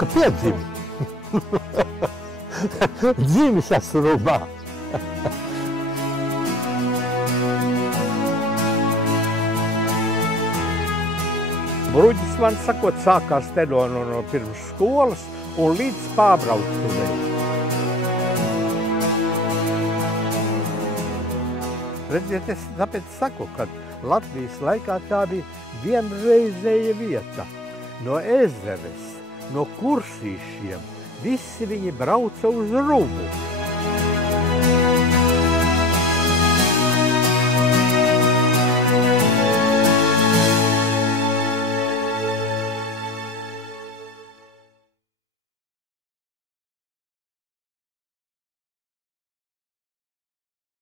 ka piedzimi. Dzimis esmu Rubā. Bruģis, man sakot, sākās te no pirms skolas un līdz pārbrauktuvei. Redziet, es tāpēc saku, ka Latvijas laikā tā bija vienreizēja vieta. No Ezeres, no Kursīšiem, visi viņi brauca uz Rubu.